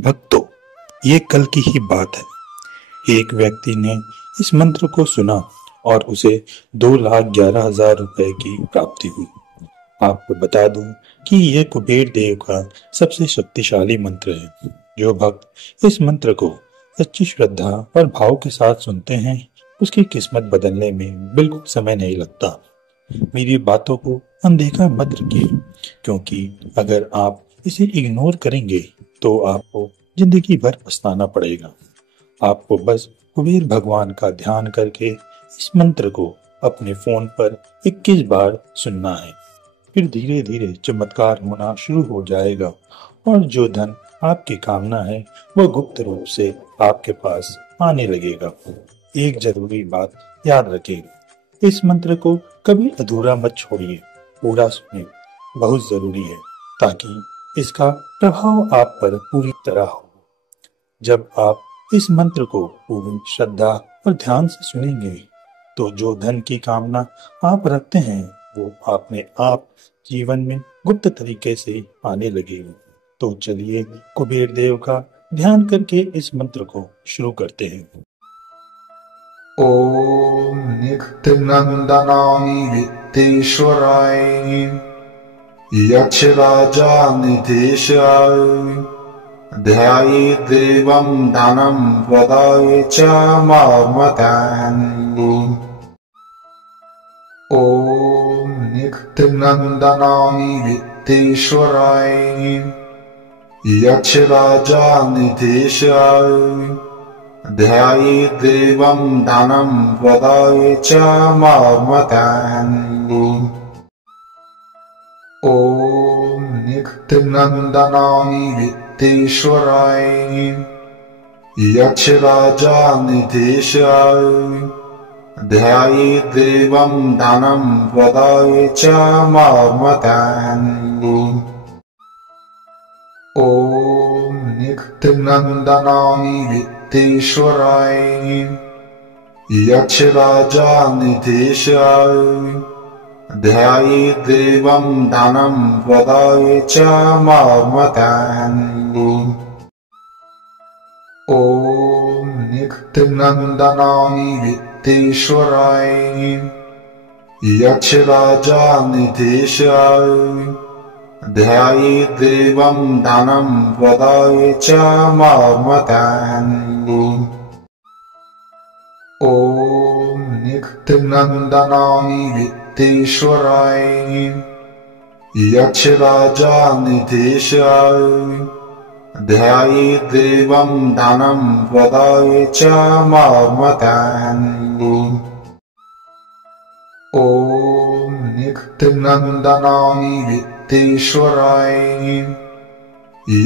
भक्तों, ये कल की ही बात है। एक व्यक्ति ने इस मंत्र को सुना और उसे 2,11,000 रुपए की प्राप्ति हुई। आपको बता दूं कि यह कुबेर देव का सबसे शक्तिशाली मंत्र है। जो भक्त इस मंत्र को सच्ची श्रद्धा और भाव के साथ सुनते हैं, उसकी किस्मत बदलने में बिल्कुल समय नहीं लगता। मेरी बातों को अनदेखा मत रखिए, क्योंकि अगर आप इसे इग्नोर करेंगे तो आपको जिंदगी भर पछताना पड़ेगा। आपको बस कुबेर भगवान का ध्यान करके इस मंत्र को अपने फोन पर 21 बार सुनना है। फिर धीरे धीरे चमत्कार होना शुरू हो जाएगा और जो धन आपकी कामना है वह गुप्त रूप से आपके पास आने लगेगा। एक जरूरी बात याद रखें, इस मंत्र को कभी अधूरा मत छोड़िए, पूरा सुनिए, बहुत जरूरी है ताकि इसका प्रभाव आप पर पूरी तरह हो। जब आप इस मंत्र को पूरी श्रद्धा और ध्यान से सुनेंगे तो जो धन की कामना आप रखते हैं वो अपने आप जीवन में गुप्त तरीके से आने लगेगी। तो चलिए कुबेर देव का ध्यान करके इस मंत्र को शुरू करते हैं। ओम नित्यनंदनाय वित्तेश्वराय यक्ष राजा निधेशाय ध्याये देवं दानं प्रदाय च मामतान्। ओम नित्यनंदनाय वित्तेश्वराय यक्ष राजा निधेशाय ध्याये देवं दानं प्रदाय च मामतान्। ओम नित्यनंदनाय वित्तेश्वराय यक्ष राजा निधेशाय ध्याये देवं दानं प्रदाय च मामतान्। ओम नित्यनंदनाय वित्तेश्वराय यक्ष राजा निधेशाय ध्याये देवं दानं प्रदाय च मामतान्। ओम नित्यनंदनाय वित्तेश्वराय यक्ष राजा निधेशाय ध्याये देवं दानं प्रदाय च मामतान्। ओम नित्यनंदनाय वित्तेश्वराय यक्ष राजा निधेशाय ध्याये देवं दानं प्रदाय च मामतान्। ओम नित्यनंदनाय वित्तेश्वराय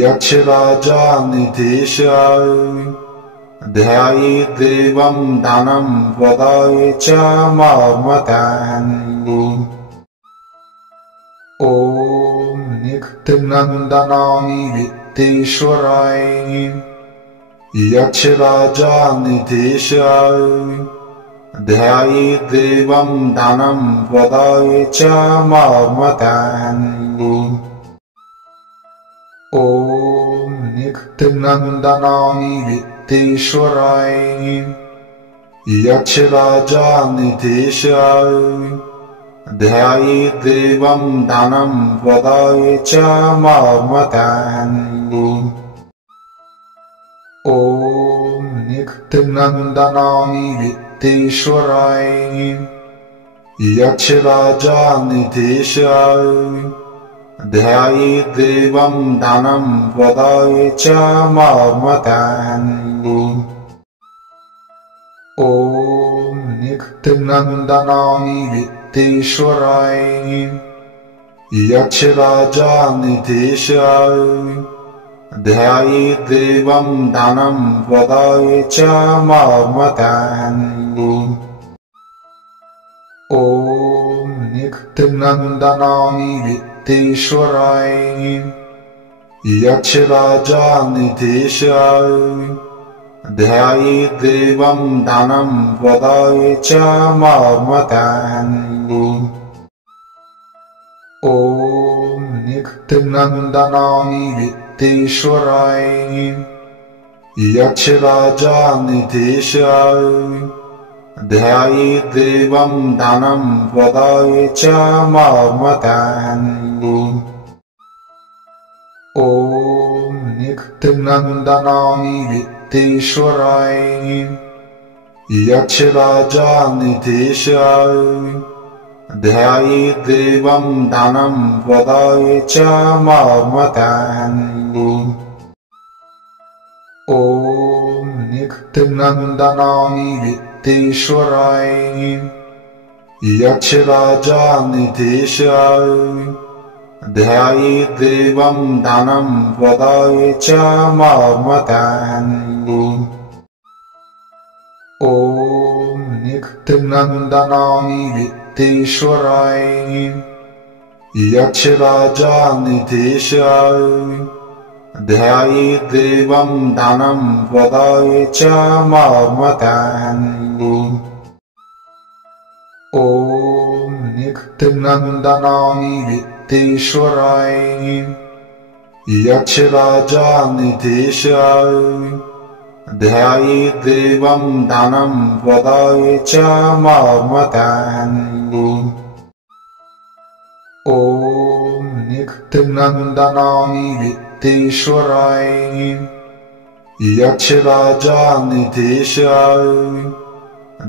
यक्ष राजा निधेशाय ध्याये देवं दानं प्रदाय च मामतान्। ओम नित्यनंदनाय वित्तेश्वराय यक्ष राजा निधेशाय ध्याये देवं दानं प्रदाय च मामतान्। ओम नित्यनंदनाय वित्तेश्वराय यक्ष राजा निधेशाय ध्याये देवं दानं प्रदाय च मामतान्। ओम नित्यनंदनाय वित्तेश्वराय यक्ष राजा निधेशाय ध्याये देवं दानं प्रदाय च मामतान्। ओम नित्यनंदनाय वित्तेश्वराय यक्ष राजा निधेशाय ध्याये देवं दानं प्रदाय च मामतान्। ओम नित्यनंदनाय वित्तेश्वराय यक्ष राजा निधेशाय ध्याये देवं दानं प्रदाय च मामतान्। ओम नित्यनंदनाय वित्तेश्वराय यक्षराजानिधीशाय ध्यायेदेवं दानं प्रदाय च मामतान्। ॐ नित्यनन्दनाय वित्तेश्वराय यक्षराजानिधीशाय ध्यायेदेवं दानं प्रदाय च मामतान्। ॐ नित्यनन्दनाय वित्तेश्वराय यक्षराजानिधीशाय ध्यायेदेवं दानं प्रदाय च मामतान्। ॐ नित्यनन्दनाय वित्तेश्वराय यक्षराजानिधीशाय ध्यायेदेवं दानं प्रदाय च मामतान्। ॐ नित्यनन्दनाय वित्तेश्वराय यक्षराजानिधीशाय ध्यायेदेवं दानं प्रदाय च मामतान्। ॐ नित्यनन्दनाय वित्तेश्वराय यक्षराजानिधीशाय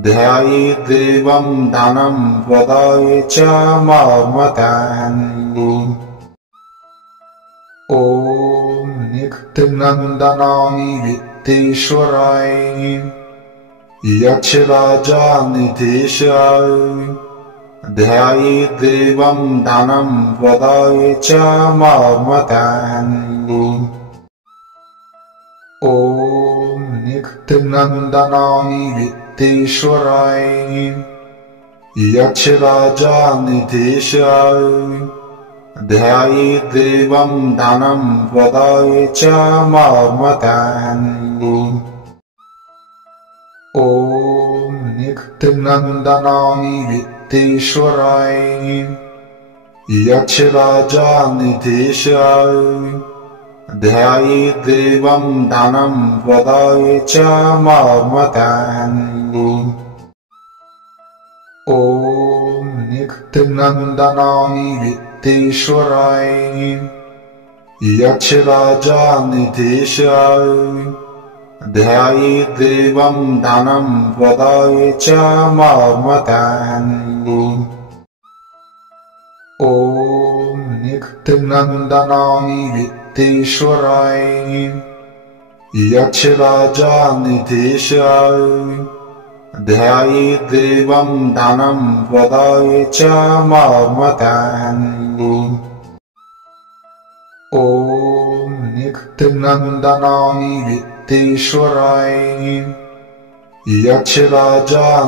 ध्यायेदेवं दानं प्रदाय च मामतान्। ॐ नित्यनन्दनाय वित्तेश्वराय यक्षराजानिधीशाय ध्यायेदेवं दानं प्रदाय च मामतान्। ॐ नित्यनन्दनाय वित्तेश्वराय यक्षराजानिधीशाय ध्यायेदेवं दानं प्रदाय च मामतान्। ॐ नित्यनन्दनाय वित्तेश्वराय यक्षराजानिधीशाय ध्यायेदेवं दानं प्रदाय च मामतान्। ॐ नित्यनन्दनाय वित्तेश्वराय यक्षराजानिधीशाय ध्यायेदेवं दानं प्रदाय च मामतान्। ॐ नित्यनन्दनाय वित्तेश्वराय यक्षराजानिधीशाय ध्यायेदेवं दानं प्रदाय च मामतान्। ॐ नित्यनन्दनाय वित्तेश्वराय यक्षराजानिधीशाय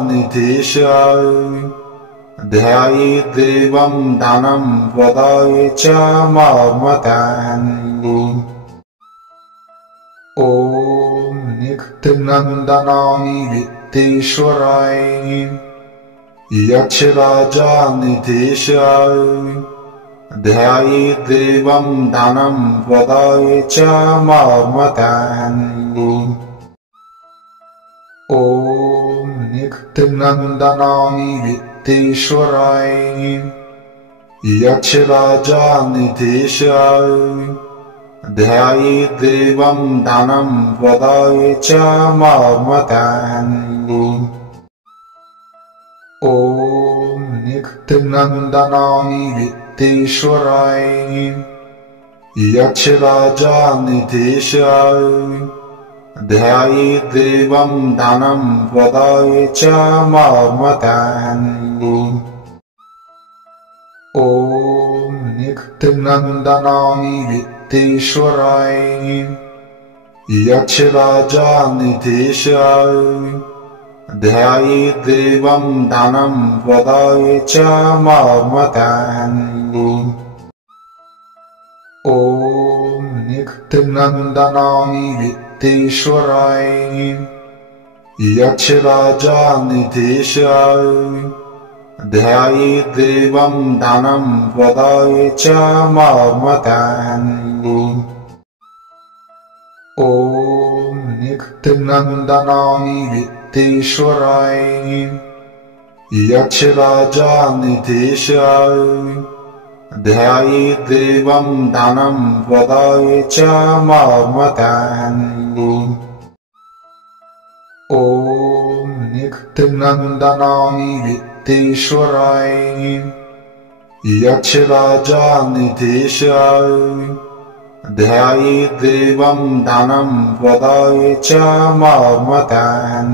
ध्यायेदेवं दानं प्रदाय च मामतान्। ॐ नित्यनन्दनाय वित्तेश्वराय यक्षराजानिधीशाय ध्यायेदेवं दानं प्रदाय च मामतान्। ॐ नित्यनन्दनाय वित्तेश्वराय यक्षराजानिधीशाय ध्यायेदेवं दानं प्रदाय च मामतान्। ॐ नित्यनन्दनाय वित्तेश्वराय यक्षराजानिधीशाय ध्यायेदेवं दानं प्रदाय च मामतान्। ॐ नित्यनन्दनाय वित्तेश्वराय यक्षराजानिधीशाय ध्यायेदेवं दानं प्रदाय च मामतान्। ॐ नित्यनन्दनाय वित्तेश्वराय यक्षराजानिधीशाय ध्यायेदेवं दानं प्रदाय च मामतान्। ॐ नित्यनन्दनाय वित्तेश्वराय यक्षराजानिधीशाय ध्यायेदेवं दानं प्रदाय च मामतान् ॐ नित्यनन्दनाय वित्तेश्वराय यक्षराजानिधीशाय ध्यायेदेवं दानं प्रदाय च मामतान्